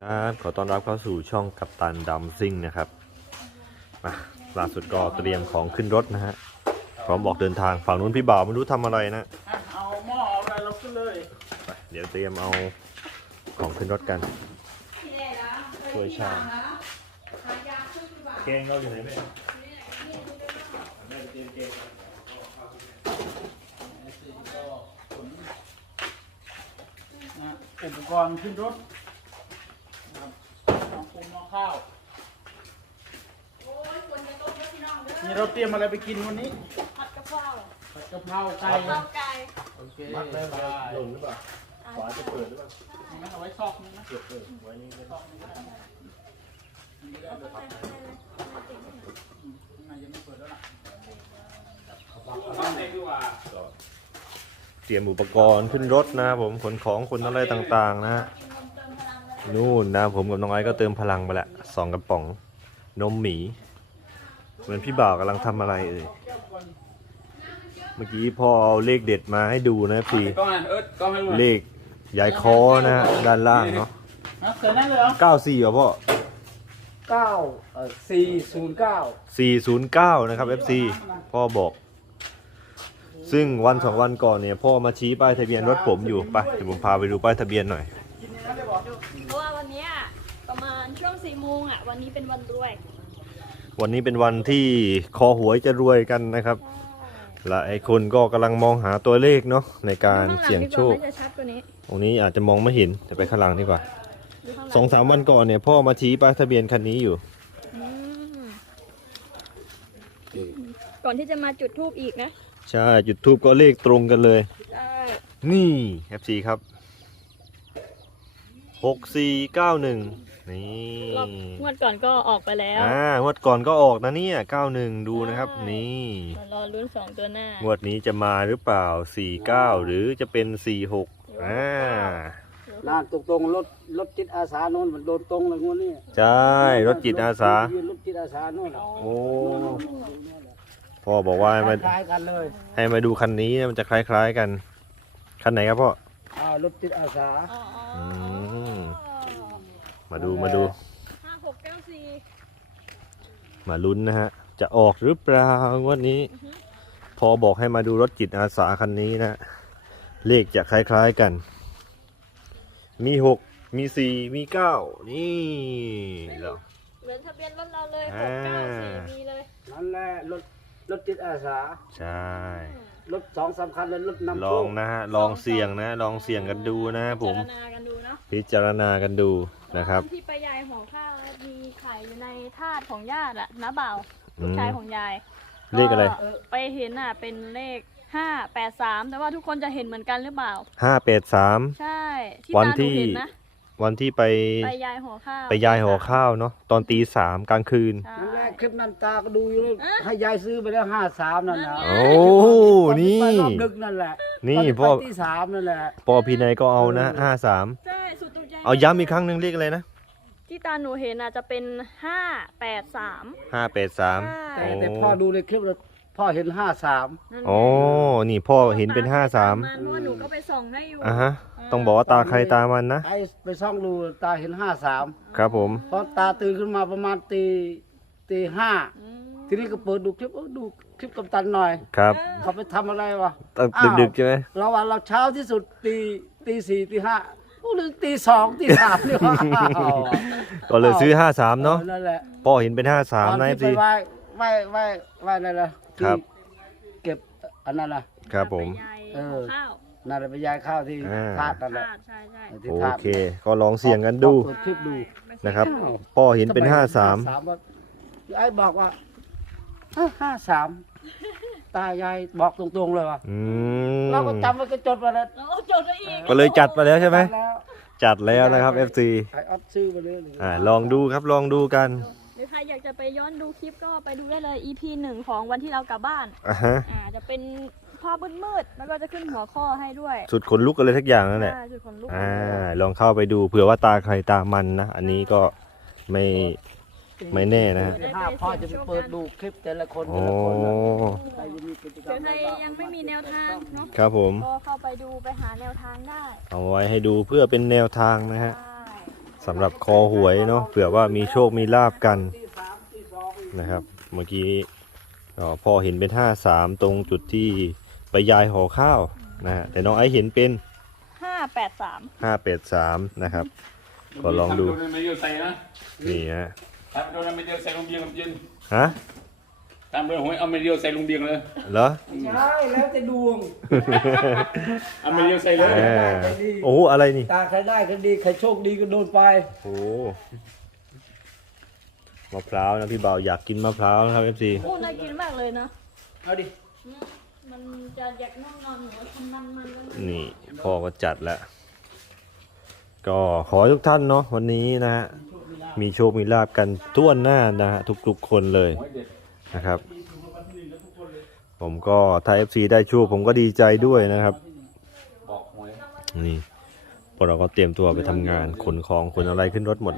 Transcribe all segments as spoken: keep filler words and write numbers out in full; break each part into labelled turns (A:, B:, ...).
A: ครับขอต้อนรับเข้าสู่ช่องกัปตันดัมซิ่งนะครับมาล่าสุดก็เตรียมของขึ้นรถนะฮะพร้อมบอกเดินทางฝั่งนู้นพี่บ่าวไม่รู้ทำอะไรนะ
B: เอาหม้อเอาอะไรเราขึ้นเลย
A: ไปเดี๋ยวเตรียมเอาของขึ้นรถกันช่วยชามแกงเราอยู่ไหนแม่
B: อุปกรณ์ขึ้นรถนะครับน้องปูน้องข้าวนี่เราเตรียมอะไรไปกินวันนี้
C: ผัดกะเพรา
B: ผัดกะเพราไก่
C: กะเพราไก่
B: โอเค
A: มัดแล้วหล่นหรือเปล่าฝาจะเปิดหรือเปล่า
B: มันเอาไว้ซอกนึงนะ
A: เปิดเปิดไว้นี่ไม่ต้อง
B: น่าจะไม่เปิดแล้วล่ะ
A: เตรียมอุปกรณ์ขึ้นรถนะผมขนของขนอะไรต่างๆนะฮะนู่นนะผมกับน้องไอ้ก็เติมพลังไปละสองกระป๋องนมหมีเหมือนพี่บ่าวกำลังทำอะไรเอ่ยเมื่อกี้พ่อเอาเลขเด็ดมาให้ดูนะพี่เลขยายคอนะฮะด้านล่างเนาะ
B: เกิดนั่นเลยเหรอ
A: เก้าสี่ป่ะพ่อ
B: เก้าเอ่อสี่ศูนย์เก้า
A: สี่ศูนย์เก้านะครับ เอฟ ซี พ่อบอกซึ่งวันสองวันก่อนเนี่ยพ่อมาชี้ป้ายทะเบียนรถผมอยู่ไปเดี๋ยวผมพาไปดูป้ายทะเบียนหน่อย
C: เพราะว่าวันนี้ประมาณช่วงสี่โมงอ่ะวันนี้เป็นวันรวย
A: วันนี้เป็นวันที่คอหวยจะรวยกันนะครับหลายคนก็กำลังมองหาตัวเลขเนาะในการเสี่ยงโชคตรงนี้อาจจะมองไม่เห็นแต่ไปข้างหลังดีกว่าสองสามวันก่อนเนี่ยพ่อมาชี้ป้ายทะเบียนคันนี้อยู่
C: ก่อนที่จะมาจุดธูปอีกนะ
A: ใช่จุดทูบก็เลขตรงกันเลยนี่ เอฟ ซี ครับหกสี่เก้าหนึ่งนี่
C: งวดก่อนก็ออกไปแล้ว
A: อ่างวดก่อนก็ออกนะเนี่ยเก้าหนึ่งดูนะครับนี่
C: รอลุ้นสองตัวหน้าง
A: วดนี้จะมาหรือเปล่าสี่เก้าหรือจะเป็นสี่หกอ่า
B: น่าตรงตรงรถรถจิตอาสาโน่นมันโดนตรงเลยงวดนี้
A: ใช่รถจิตอาสาร
B: ถจิตอาสาโน่น
A: โอ้พ่อบอกว่าให้มา
B: คล้ายกันเลย
A: ให้มาดูคันนี้มันจะคล้ายๆกันคันไหนครับพ่อ
B: อ่ารถจิตอาสา
A: อืมมาดูมาดู
C: ห้าหกเก้าสี่
A: มาลุ้นนะฮะจะออกหรือเปล่าวันนี้พอบอกให้มาดูรถจิตอาสาคันนี้นะเลขจะคล้ายๆกันมีหกมีสี่มีเก้านี่เหรอ
C: เหมือนทะเบียนรถเราเลยหกเก้าสี่มีเลย
B: นั่นแหละรถรถจิตอาสา
A: ใช่
B: รถสองสำคัญเลยรถนำ
A: ลองนะฮะลองเสี่ยงนะลองเสี่ยงกันดูนะผมพิจารณากันดูนะครับ
C: ที่ไปยายของข้าวมีไข่อยู่ในธาตุของญาติอะน้าบ่าวลูกชายของยาย
A: เลขอะไร
C: ไปเห็นอ่ะเป็นเลขห้าแปดสามแต่ว่าทุกคนจะเห็นเหมือนกันหรือเปล่า
A: ห้าแปดสาม
C: ใช่
A: วันที่วันที่ไป
C: ไปยายห่อข้าว
A: ไปยายห่อข้าวเนาะตอนตีสามกลางคืน
B: นั่นแหละคลิปนั้นตาก็ดูอยู่ให้ยายซื้อไปแล้วห้าสามนั่นนะ
A: โอ้นี่
B: รอบดึกนั่นแหละ
A: นี่พ่อ
B: ตีสามนั่นแหละ
A: พ่อพี่นายก็เอานะห้าสาม
C: ใช่สุดตัวใจ
A: เอาย้ำอีกครั้งหนึ่งเรียกอะไรนะ
C: ที่ตาหนูเห็นอ่ะจะเป็นห้าแปดสาม
A: ห้าแปดสาม
B: แต่พ่อดูในคลิปพ่อเห็นห้าสาม
A: โอ้นี่พ่อเห็นเป็นห้าสาม
C: เพราะว่าหนูก็ไปส่องให้อยู่
A: อ่ะฮะต้องบอกว่าตาใครตามันนะ
B: ไปไปส่องดูตาเห็นห้าสาม
A: ครับผม
B: พอตาตื่นขึ้นมาประมาณตีตีห้าทีนี้ก็เปิดดูคลิปดูคลิปกัปตันหน่อย
A: ครับ
B: เขาไปทำอะไรวะ
A: ดึกดึกใช่ไหม
B: เราวันเราเช้าที่สุดตีตีสี่ตีห้าพูดถึงตีสองตีสามนี่ว่า
A: ก็เลยซื้อห้าสามเนาะพ่อเห็นเป็นห้าสามนะสิ
B: ไหว้ไหว้ไหว้ไหว้อะไรนะครับเก็บอันนั้นนะครับ
A: ผม
B: เออนั่นแหละไปยายข้าวที่ธาตุนั่นแหละ
A: โอเคก็ลองเสี่ยงกันดูนะครับพ่อเห็นเป็นห้าสาม
B: ไอ้บอกว่าห้าสามตายายบอกตรงๆเลยว่ะเราก็จำไว้ก็จดมาแล้ว
A: ก็เลยจัดมาแล้วใช่ไหมจัดแล้วนะครับ เอฟ ซี
B: ไอออฟซื้อมาเลย
A: อ่าลองดูครับลองดูกัน
C: หรือใครอยากจะไปย้อนดูคลิปก็ไปดูได้เลย อี พี หนึ่งของวันที่เรากลับบ้าน
A: อ่าฮะ
C: อ่าจะเป็นภาพมืดๆแล้วก็จะขึ้นหัวข้อให้ด้วย
A: สุดขนลุกกันเลยทุกอย่างนั่นแหละอ่าลองเข้าไปดูเผื่อว่าตาใครตามันนะอันนี้ก็ไม่ไม่แน่นะฮะ
B: พ่อจะไปเปิดดูคลิปแต่ละคน
A: แต่
B: ละคน
C: ใครยังไม่มีแนวทางเนาะ
A: ครับผม
C: ก็เข้าไปดูไปหาแนวทางได้
A: เอาไว้ให้ดูเพื่อเป็นแนวทางนะฮะสำหรับคอหวยเนาะเผื่อว่ามีโชคมีลาบกันนะครับ เมื่อกี้ก็พ่อเห็นเป็นห้าสามตรงจุดที่ไปยายห่อข้าวนะฮะแต่น้องไอซ์เห็นเป็น
C: ห้าแปดสาม
A: ห้าแปดสามนะครับ ก็ลองดู
D: ทำโดนไม่เดียวใส่นะ
A: นี่ฮะ
D: ทำโดนไม่เดียวใส่ลงเบียงลงเบียง
A: ฮะ
D: ทำโดนหวยเอาไม่เดียวใส่ลงเบียงเลย
A: เหรอ
B: ใช่แล้วแต่ดวง
D: เอาไม่เดียวใส่เลย
A: เออโอ้โหอะไรนี่
B: ตาใครได้ก็ดีใครโชคดีก็โดนไป
A: โอ้โหมะพร้าวนะพี่บ่าวอยากกินมะพร้าวนะครับเอฟซี
C: อู้น่ากินมากเลยนะ
B: เอาดิ
C: อืมมันจะอยากนุ่มนอนหัวทำมันมันมัน
A: นี่พ่อก็จัดแล้ว ก็ขอให้ทุกท่านเนาะวันนี้นะฮะมีโชคมีลาบกันทั่วหน้านะฮะทุกๆคนเลย
D: หวยเด็ด
A: นะครับ ผมก็ถ้า เอฟ ซี ได้โชคผมก็ดีใจด้วยนะครับ
D: บอกหวย
A: นี่พวกเราก็เตรียมตัวไปทำงานขนของขนอะไรขึ้นรถหมดละ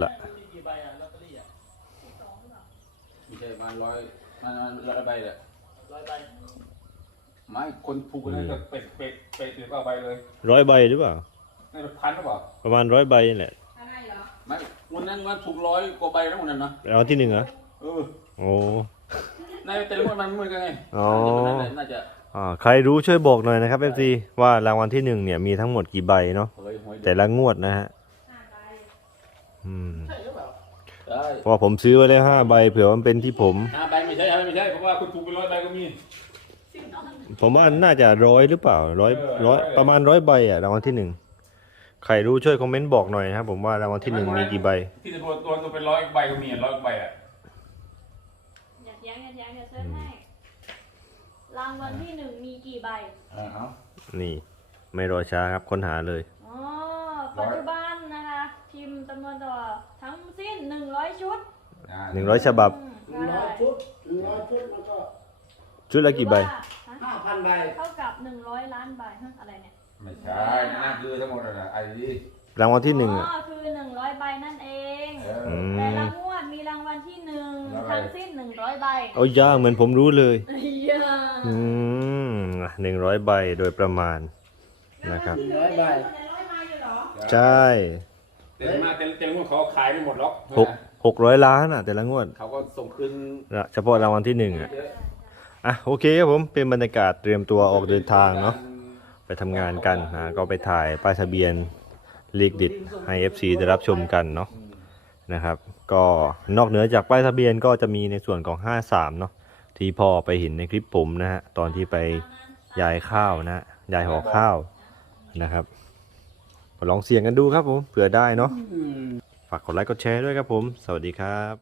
D: ไม่ใช่มาร้อยมาร้อยใบแหละร้อยใบไม่คนถูกกันก็เป็ดเป็ดเป็ดเดียวก็เอาใบเลย
A: ร้อยใบหรือเปล่า
D: นี่พันหรือเปล่า
A: ประมาณร้อยใบนี่แหละ
D: ไม่วันนั้นวันถูกร้อยกว่าใบแล้ววันนั้นนะ
A: แล้วที่หนึ่งเหรอ
D: เออ
A: โอ้
D: ในแต่ละวันมันเหมือนกันไง
A: อ๋อ
D: น่าจะ
A: อ่าใครรู้ช่วยบอกหน่อยนะครับ เอฟ ซี ว่ารางวัลที่หนึ่งเนี่ยมีทั้งหมดกี่ใบเนาะ
D: เฮ้ยหวยเด็
A: แต่
D: ด
A: ละงวดนะฮะอืม
D: ได้
A: เพอผมซื้อไว้ได้ห้าใบเผื่อมันเป็นที่ผม
D: ห้าใบไม่ใช่ห้าใบไม่ใช่เพราะว่าคุณถูกไปร้อยใบก็มี
A: ผมว่าน่าจะร้อยหรือเปล่าร้อย
D: เออ
A: ร้อย
D: ร้อย
A: ประมาณร้อยใบอะรางวัลที่หนึ่งใครรู้ช่วยคอมเมนต์บอกหน่อยนะครับผมว่ารางวัลที่หนึ่งมีกี่ใบ
D: ที่ตัวตัวตัวเป็นร้อยใบก็มีร้อยใบอ่ะ
C: อย่าแย้งอย่าแย้งอย่าเซิร์ชให้รางวัลที่หนึ่งมีกี่ใบ
D: เอาเอา
A: นี่ ไม่รอช้าครับค้นหาเลย
C: อ๋อ ปัจจุบันนะคะพิมพ์จำนวนต่อทั้งสิ้นหนึ่งร้อยชุด
D: อ่า
A: หนึ่งร้อยฉบับ
C: อืม
B: หนึ่งร้อยชุดหนึ่งร้อยชุดมันก็
A: ชุดละกี่ใบ
C: หรือว่าฮะ
B: ห้าพันใบ
C: เท่ากับหนึ่งร้อยล้านใบฮะอะไรเนี่ย
D: ไม่ใช่นั่นคือทั้งหมดนะไอ้นี่
A: รางวัลที่หนึ่ง
C: อ๋
A: อะ
C: อคือหนึ่งร้อยใบนั่นเอง
D: เออ
A: อืม
C: แต่ละงวดมีรางวัลที่หนึ่ง
D: ร้อยใบ
C: ทั้งสิ้นหนึ่งร้อยใบ
A: เอายากเหมือนผมรู้เลย
C: เหี้ย
A: อืมหนึ่งร้อยใบโดยประมาณนะครับ
B: หนึ่งร้อยใบ
A: ใช่
D: แต่มาแต่แต่ละงวดเขาขายไม่หมดหรอก
A: หกหกร้อยล้านอะแต่ละงวด
D: เขาก็ส่งคืน
A: เฉพาะรางวัลที่หนึ่งอะ
D: เยอะ
A: อ่ะโอเคครับผมเป็นบรรยากาศเตรียมตัวออกเดินทางเนาะไปทำงานกันนะก็ไปถ่ายป้ายทะเบียนเลขเด็ดให้ เอฟ ซี ได้รับชมกันเนาะนะครับ ก็นอกเหนือจากป้ายทะเบียนก็จะมีในส่วนของห้าสามเนาะที่พ่อไปเห็นในคลิปผมนะฮะตอนที่ไปยายข้าวนะฮะยายห่อข้าวนะครับก็ลองเสี่ยงกันดูครับผมเผื่อได้เนาะ
B: อืม
A: ฝากกดไลค์กดแชร์ด้วยครับผม สวัสดีครับ